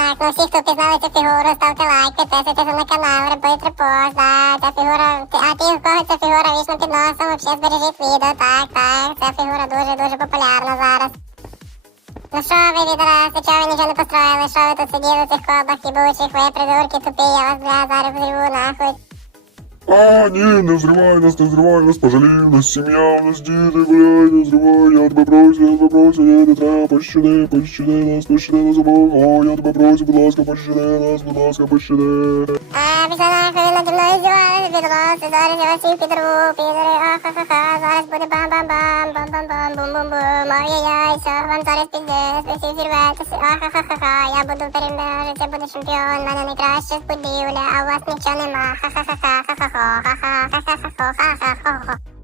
Так, ну всі, хто пізнали цю фігуру, ставте лайк, підписуйтесь на канал, робіть репост, да, ця фігура, а ті, у кого ця фігура вічно під носом, взагалі збережіть відео, так, так, ця фігура дуже-дуже популярна зараз. Ну що ви, відраси, чого ви нічого не построїли, що ви тут сиділи в цих кобах їбучих, ви придурки тупі, я вас, бля, зараз взриву, нахуй. А, ні, не взривай нас, не взривай нас, пожалій, нас сім'я, у нас діти, блядь, не взривай, я тебе прошу, я тебе прошу, ні, не треба, пощади, пощади нас, пощади нас обох, о, я тебе прошу, будь ласка, пощади нас, будь ласка, пощади. А, пішла нахуй, наді мною здівалися, підроси, зараз я вас всіх зараз буде бам-бам-бам, бам-бам-бам, бум-бум-бум, ой-яй-яй, все, вам зараз піздець, ви всі взірветеся, ахахаха, я буду переможець, я буду чемпіон, мене найкраща будівля, а у вас нічого нема, ха-ха-ха, ха-ха-хо, ха-ха, ха-ха-ха, ха-ха-ха.